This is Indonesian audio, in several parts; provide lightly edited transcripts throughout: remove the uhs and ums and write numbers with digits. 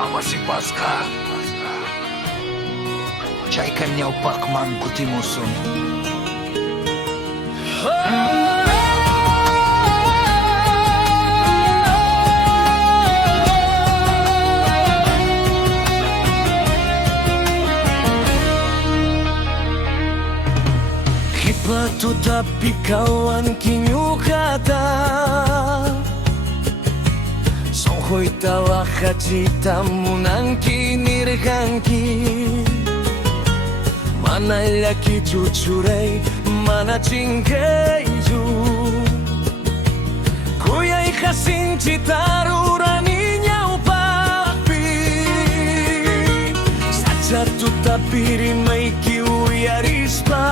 Ama si Pasca Chay kanyaw pakman kutimuson. Kipato tapi kawan kinyukata Songhoy tawa kacita mo nang kinirgangki Mana laki cucurai mana cingkeju Kuyay kasing citaruraninya upapi Saja tu tapi rimay kiuyaris pa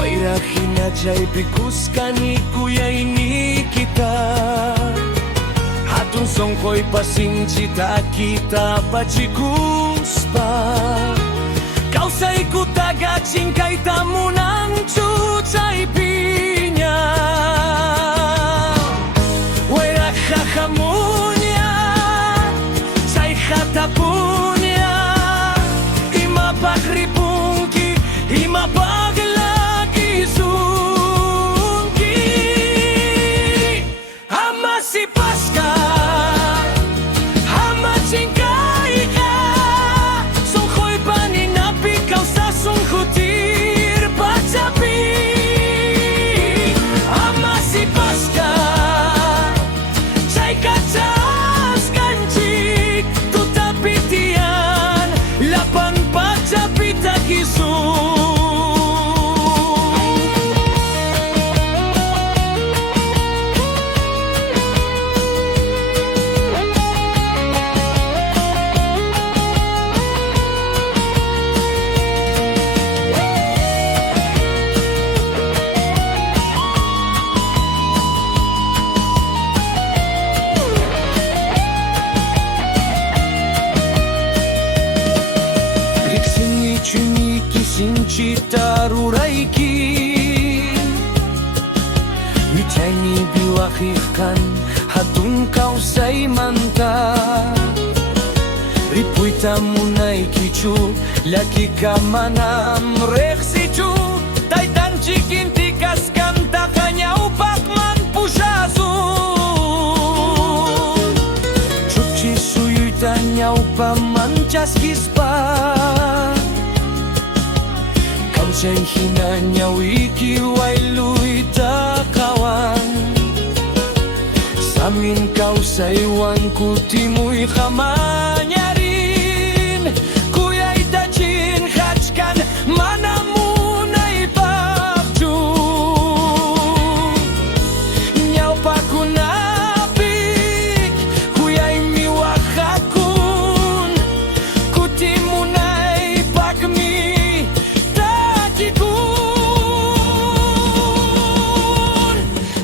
Bairahina jay bikuskani kuyay ni kita Hatun songkoy pasing cita kita pacikus pa Kau say kutaga cingkay tamu nang cucay pinya Wera kakamunya Say katapunya Ima pagripungki Ima paglaki sungki Ama si Pasca Ama cingkay ka Sungkoy paninapi kau sa sungkutir pacapi Ama si Pasca Chay kacas kancik Tutapitian Lapan pacapi takisun Chuniki sincita ruraiki Wicayni biwakihkan hatun kau say manta Ripuy tamunay kichu laki ka manam reksichu Taitan chikin tikas kanta kanyaw pakman pusyasun Chuchi suyuy tanyaw pamancas kispa Siya'y hinanyaw ikiway luy takawan Samin kau sa iwan kutimuy kamanyarin Kuya'y dachin hachkan manamunay pakju Nyaw pakunapik Kuya'y miwakakun Kutimunay pakmi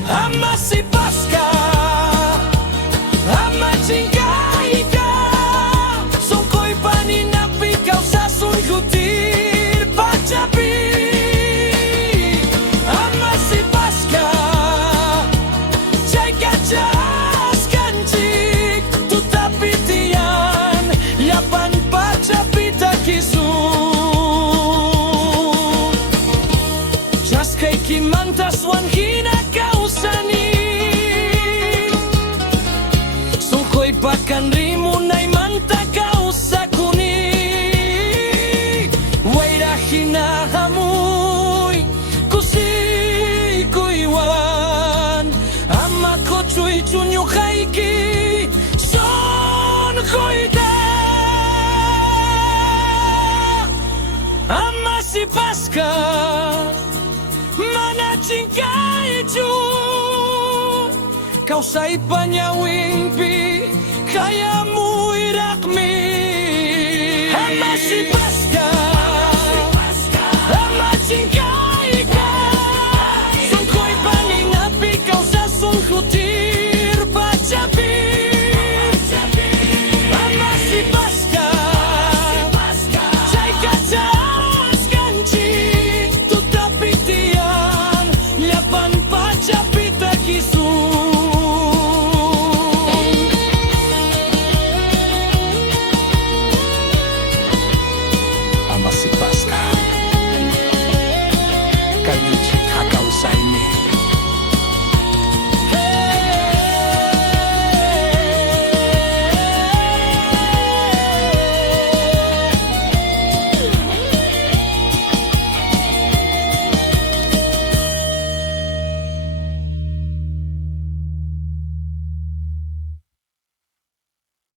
Ama si Pasca Ama cingkay ka Sungkoy paninapi kau sa sungkutir pacapi Ama si Pasca Chay kacas kancik Tutapitian Yapan pacapi takisun Just kay kimantas wan hinakausani Sungkoy pakan rimunay manta kausakuni Waira hinahamuy Kusi kuywan Ama ko chuy chunyo kaiki Son koy da Ama si Pasca Mana cingkay ju Kau say panyawing pi Kaya mo irakmi